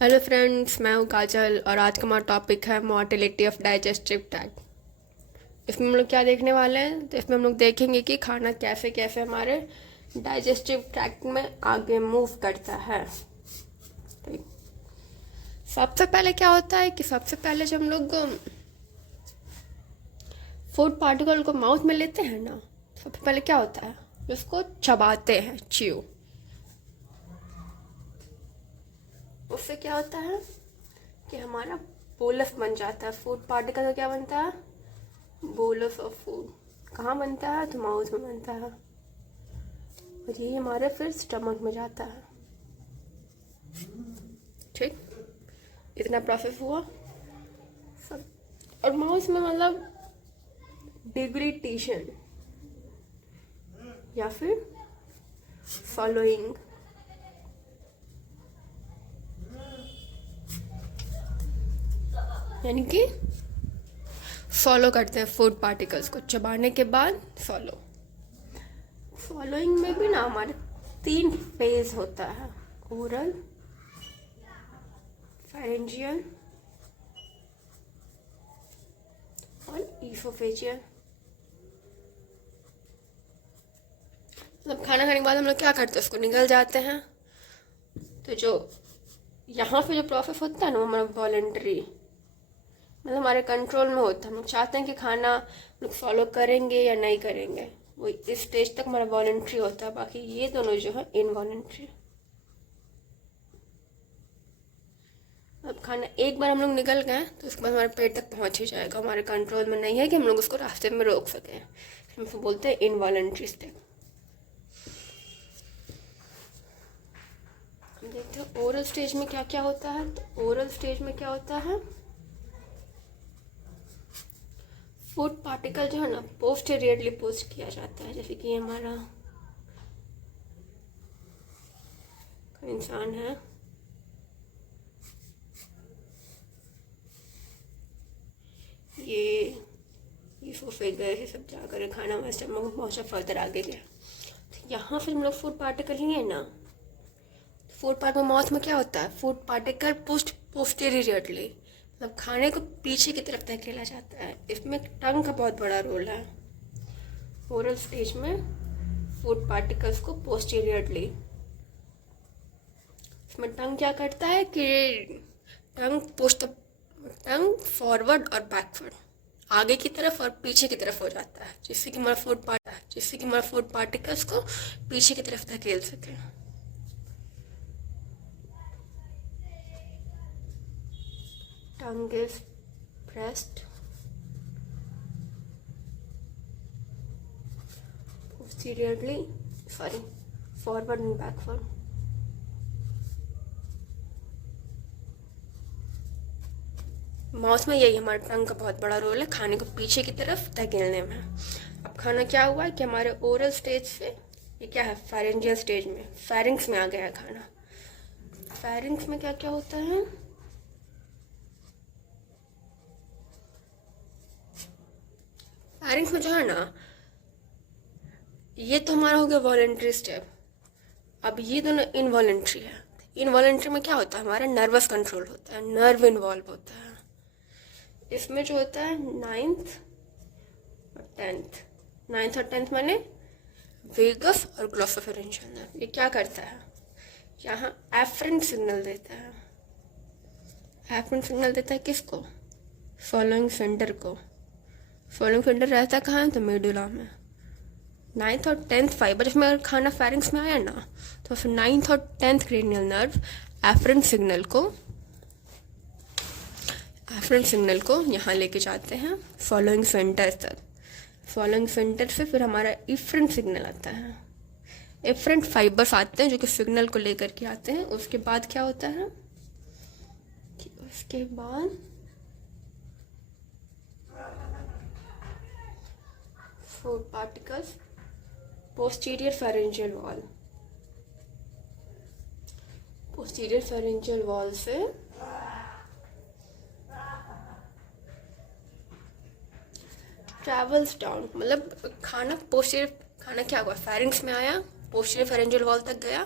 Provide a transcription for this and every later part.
Hello friends, मैं हूँ काजल और आज का हमारा टॉपिक है मोटिलिटी ऑफ डाइजेस्टिव ट्रैक्ट। इसमें हम लोग क्या देखने वाले हैं, तो इसमें हम लोग देखेंगे कि खाना कैसे कैसे हमारे डाइजेस्टिव ट्रैक्ट में आगे मूव करता है। ठीक। सबसे पहले क्या होता है कि सबसे पहले जब हम लोग फूड पार्टिकल को माउथ में लेते हैं ना, सबसे पहले क्या होता है, उसको चबाते हैं, च्यू। उससे क्या होता है कि हमारा बोलस बन जाता है। फूड पार्टिकल का क्या बनता है, बोलस ऑफ फूड। कहाँ बनता है, तो माउथ में बनता है और ये हमारे फिर स्टमक में जाता है। ठीक, इतना प्रोसेस हुआ सब। और माउथ में मतलब डिग्रेडेशन या फिर फॉलोइंग, यानी कि फॉलो करते हैं फूड पार्टिकल्स को चबाने के बाद। फॉलोइंग में भी ना हमारे 3 फेज होता है, ओरल, फेरेंजियल और ईसोफेजियल। मतलब खाना खाने के बाद हम लोग क्या करते हैं, उसको निगल जाते हैं। तो जो यहाँ पे जो प्रोसेस होता है ना, वो हमारा वॉलेंट्री, मतलब हमारे कंट्रोल में होता है। हम लोग चाहते हैं कि खाना हम लोग फॉलो करेंगे या नहीं करेंगे, वो इस स्टेज तक हमारा वॉलेंट्री होता है। बाकी ये दोनों जो है इनवॉलेंट्री। अब खाना एक बार हम लोग निकल गए तो उसके बाद हमारे पेट तक पहुंच ही जाएगा, हमारे कंट्रोल में नहीं है कि हम लोग उसको रास्ते में रोक सकें। हम उसको बोलते हैं इनवॉलेंट्री स्टेज। हम देखते हैं ओरल स्टेज में क्या क्या होता है। तो ओरल स्टेज में क्या होता है, फूड पार्टिकल जो है ना पोस्टीरियरली पोस्ट किया जाता है। जैसे कि हमारा इंसान है, ये ईसोफेगस, ये सब जाकर खाना हमारे स्टमक में पहुंचा, फर्दर आगे गया। तो यहाँ फिर हम लोग फूड पार्टिकल ही है ना, फूड पार्टिकल माउथ में क्या होता है, फूड पार्टिकल पोस्टीरियरली, मतलब खाने को पीछे की तरफ धकेला जाता है। इसमें टंग का बहुत बड़ा रोल है। ओरल स्टेज में फूड पार्टिकल्स को पोस्टीरियरली, इसमें टंग क्या करता है कि टंग फॉरवर्ड और बैकवर्ड, आगे की तरफ और पीछे की तरफ हो जाता है, जिससे कि हमारा फूड पार्टिकल्स को पीछे की तरफ धकेल सके। Tongue is pressed forward and backward. Mouth में यही हमारे टंग का बहुत बड़ा रोल है, खाने को पीछे की तरफ धकेलने में। अब खाना क्या हुआ है कि हमारे ओरल स्टेज से ये क्या है, फेरेंजियल स्टेज में, फेरिंग्स में आ गया है खाना। फेरिंग्स में क्या क्या होता है, फेरिंग्स में जो है ना, ये तो हमारा हो गया वॉलेंट्री स्टेप। अब ये दोनों इनवॉलेंट्री है। इनवॉलेंट्री में क्या होता है, हमारा नर्वस कंट्रोल होता है, नर्व इन्वॉल्व होता है। इसमें जो होता है नाइन्थ और टेंथ माने वेगस और ग्लोसोफेरेंजियल नर्व। ये क्या करता है, यहाँ एफरेंट सिग्नल देता है। एफरेंट सिग्नल देता है किसको, फॉलोइंग सेंटर को। फॉलोइंग सेंटर रहता कहाँ है, तो मेडुला में। 9th और 10th फाइबर, इसमें अगर खाना फेरिंग्स में आया ना, तो फिर 9th और 10th cranial nerve efferent signal को यहाँ लेके जाते हैं फॉलोइंग सेंटर तक। फॉलोइंग सेंटर से फिर हमारा इफरेंट सिग्नल आता है। इफरेंट फाइबर्स आते हैं जो कि सिग्नल को लेकर के आते हैं। उसके बाद क्या होता है कि उसके बाद food particles posterior pharyngeal wall से ट्रैवल्स डाउन, मतलब खाना क्या हुआ, फेरिंग्स में आया, पोस्टीरियर फेरेंजियल वॉल तक गया,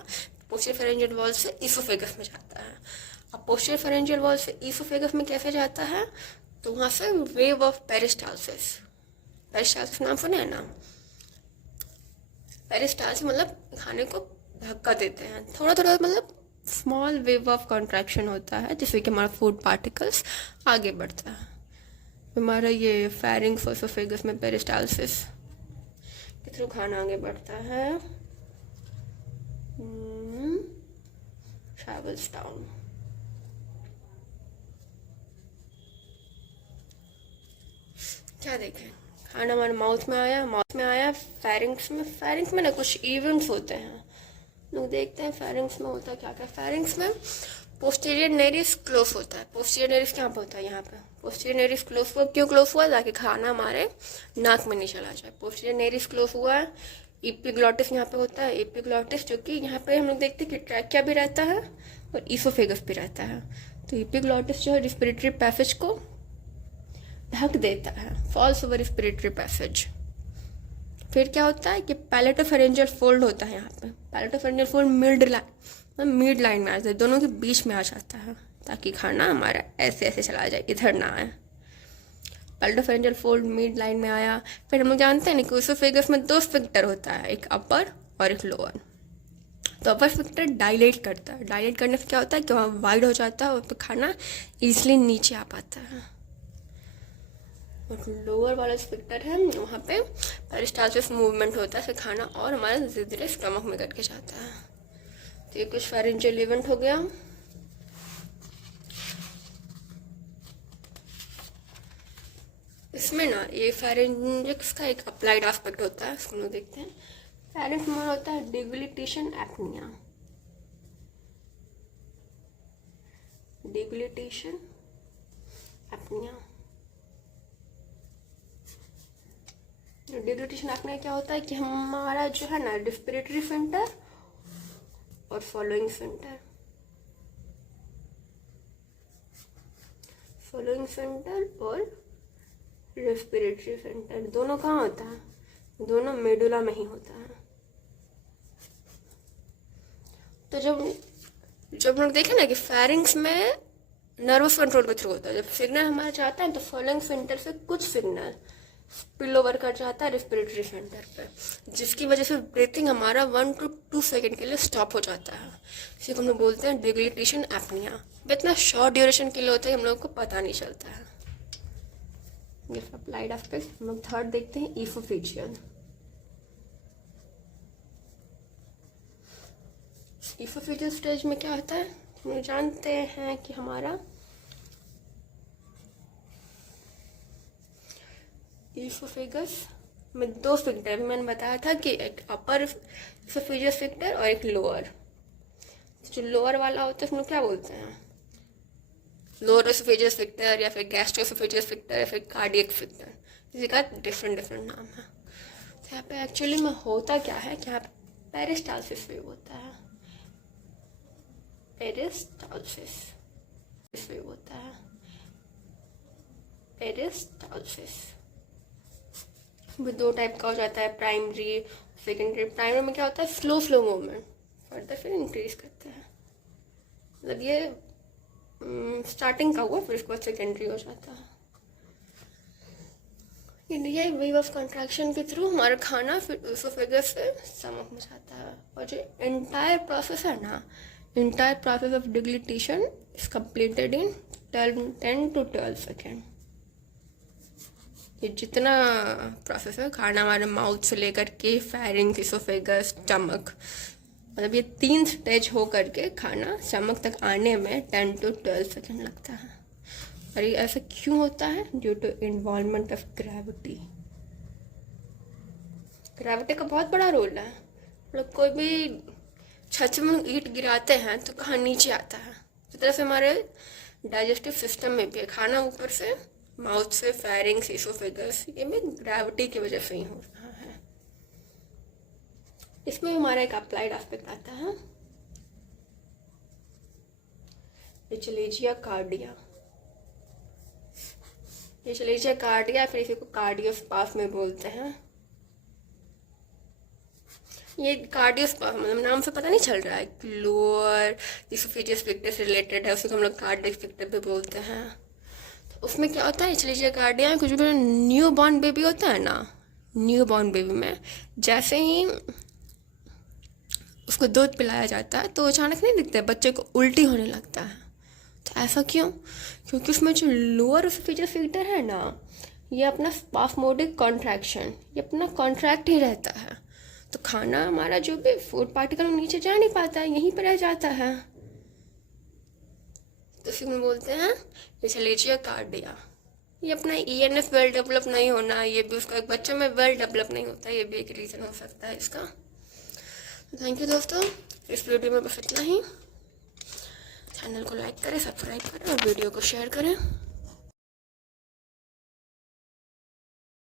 पोस्टीरियर फेरेंजियल वॉल से इसोफेगस में जाता है। अब पोस्टीरियर फेरेंजियल वॉल से ईसोफेगस में कैसे जाता है, तो वहाँ से वेव ऑफ पेरिस्टालसिस, पेरिस्टालसिस नाम सुने हैं ना, पेरिस्टालसिस मतलब खाने को धक्का देते हैं, थोड़ा थोड़ा मतलब स्मॉल वेव ऑफ कॉन्ट्रैक्शन होता है जिससे कि हमारा फूड पार्टिकल्स आगे बढ़ता है। हमारा ये फेरिंग्स और इसोफेगस में पेरिस्टालसिस के थ्रू खाना आगे बढ़ता है, ट्रैवल्स डाउन। क्या देखें, खाना हमारे माउथ में आया फेरिंग्स में ना कुछ इवेंट्स होते हैं, लोग देखते हैं फेरिंग्स में होता क्या क्या। फेरिंग्स में पोस्टीरियर नेरिस क्लोज होता है। पोस्टीरियर नेरिस कहाँ पे होता है, यहाँ पे पोस्टीरियर नेरिस क्लोज हुआ। क्यों क्लोज हुआ, ताकि खाना हमारे नाक में नहीं चला जाए। पोस्टीरियर नेरिस क्लोज हुआ है। एपिग्लॉटिस यहाँ पे होता है, एपिग्लॉटिस जो कि यहाँ पे हम लोग देखते हैं कि ट्रैकिया भी रहता है और ईसोफेगस भी रहता है। तो एपिग्लॉटिस जो है रिस्पिरेटरी पैसेज को ढक देता है, फॉल्स ओवर रिस्पिरेटरी पैसेज। फिर क्या होता है कि पैलेटोफेरेंजियल फोल्ड होता है। यहाँ पे पैलेटोफेरेंजियल फोल्ड मिड लाइन में आ जाता है, दोनों के बीच में आ जाता है, ताकि खाना हमारा ऐसे ऐसे चला जाए, इधर ना आए। पैलेटोफेरेंजियल फोल्ड मिड लाइन में आया। फिर हम लोग जानते हैं ना कि ईसोफेगस में 2 स्फिंक्टर होता है, एक अपर और एक लोअर। तो अपर स्फिंक्टर डायलेट करता है, डायलेट करने से क्या होता है कि वहाँ वाइड हो जाता है और तो खाना ईजिली नीचे आ पाता है। और लोअर वाला स्फिंक्टर है, वहाँ पे पेरिस्टालसिस मूवमेंट होता है, खाना और हमारा धीरे धीरे स्टमक में करके जाता है। तो ये कुछ फेरेंजियल इवेंट हो गया। इसमें ना ये फेरेंजिक्स का एक अप्लाइड एस्पेक्ट होता है, इसको लोग देखते हैं। फेरेंजिक्स में होता है डिग्लिटेशन एपनिया, डिग्लिटेशन एपनिया। डिग्लिटेशन एपनिया क्या होता है कि हमारा जो है ना रेस्पिरेटरी सेंटर और फॉलोइंग सेंटर और रेस्पिरेटरी सेंटर दोनों कहाँ होता है, दोनों मेडुला में ही होता है। तो जब लोग देखें ना कि फेरिंग्स में नर्वस कंट्रोल के थ्रू होता है, जब सिग्नल हमारा जाता है तो फॉलोइंग सेंटर से कुछ सिग्नल स्पिल ओवर कर जाता है रेस्पिरेटरी सेंटर पे, जिसकी वजह से ब्रीथिंग हमारा 1 to 2 सेकेंड के लिए स्टॉप हो जाता है। इसी को हम लोग बोलते हैं डिग्लिटेशन एपनिया। इतना शॉर्ट ड्यूरेशन के लिए होता है, हम लोग को पता नहीं चलता है। ये अप्लाइड एस्पेक्ट। हम लोग थर्ड देखते हैं, ईसोफेजियल। ईसोफेजियल स्टेज में क्या होता है, हम लोग जानते हैं कि हमारा ईसोफेगस में 2 स्फिंक्टर, मैंने बताया था कि एक अपर ईसोफेजियल स्फिंक्टर और एक लोअर। जो लोअर वाला होता है उसमें क्या बोलते हैं, लोअर ईसोफेजियल स्फिंक्टर या फिर गैस्ट्रोएसोफेजियल स्फिंक्टर या फिर कार्डियक स्फिंक्टर, इसी का डिफरेंट नाम है। तो यहाँ पे एक्चुअली में होता क्या है कि यहाँ पे पेरिस्टालसिस वेव होता है, पेरिस्टालसिस वेव होता है, पेरिस्टालसिस। 2 टाइप का हो जाता है, प्राइमरी सेकेंडरी। प्राइमरी में क्या होता है, स्लो मूवमेंट, फर्दर फिर इंक्रीज करते हैं, मतलब ये स्टार्टिंग का हुआ फिर उसके बाद सेकेंडरी हो जाता है। ये वेव ऑफ कॉन्ट्रैक्शन के थ्रू हमारा खाना फिर ईसोफेगस से स्टमक में जाता है। और जो एंटायर प्रोसेस है ना, entire process of deglutition is completed in 10 to 12 second. ये जितना प्रोसेस है खाना हमारे माउथ से लेकर के फेरिंग्स, ईसोफेगस, स्टमक, मतलब ये 3 स्टेज हो करके खाना स्टमक तक आने में 10 to 12 सेकेंड लगता है। और ये ऐसा क्यों होता है, due to involvement of gravity. Gravity का बहुत बड़ा रोल है। मतलब कोई भी छत में ईंट गिराते हैं तो कहाँ नीचे आता है, इस तरह से हमारे डाइजेस्टिव सिस्टम में भी खाना ऊपर से माउथ से फेरिंग्स, ईसोफेगस, ये में ग्रेविटी की वजह से ही हो रहा है। इसमें हमारा एक अप्लाइड एस्पेक्ट आता है, एचलेजिया कार्डिया। एचलेजिया कार्डिया फिर इसी को कार्डियोस्पास में बोलते हैं। ये कार्डियोस्पाज्म, मतलब नाम से पता नहीं चल रहा है, लोअर इसोफेजियस स्फिंक्टर से रिलेटेड है, उसी को हम लोग कार्डियक स्फिंक्टर भी बोलते हैं। तो उसमें क्या होता है, चलिए कार्डिया कुछ भी न्यू बॉर्न बेबी होता है ना, न्यू बॉर्न बेबी में जैसे ही उसको दूध पिलाया जाता है तो अचानक नहीं दिखता है, बच्चे को उल्टी होने लगता है। तो ऐसा क्यों? क्योंकि उसमें जो लोअर इसोफेजियल स्फिंक्टर है ना, ये अपना स्पास्मोडिक कॉन्ट्रैक्शन, ये अपना कॉन्ट्रैक्ट ही रहता है। तो खाना हमारा जो भी फूड पार्टिकल नीचे जा नहीं पाता है, यहीं पर रह जाता है। तो फिर में बोलते हैं एचलेजिया कार्डिया। ये अपना ईएनएफ वेल डेवलप नहीं होना, ये भी उसका बच्चों में वेल डेवलप नहीं होता, ये भी एक रीज़न हो सकता है इसका। थैंक यू दोस्तों, इस वीडियो में बस इतना ही। चैनल को लाइक करें, सब्सक्राइब करें और वीडियो को शेयर करें।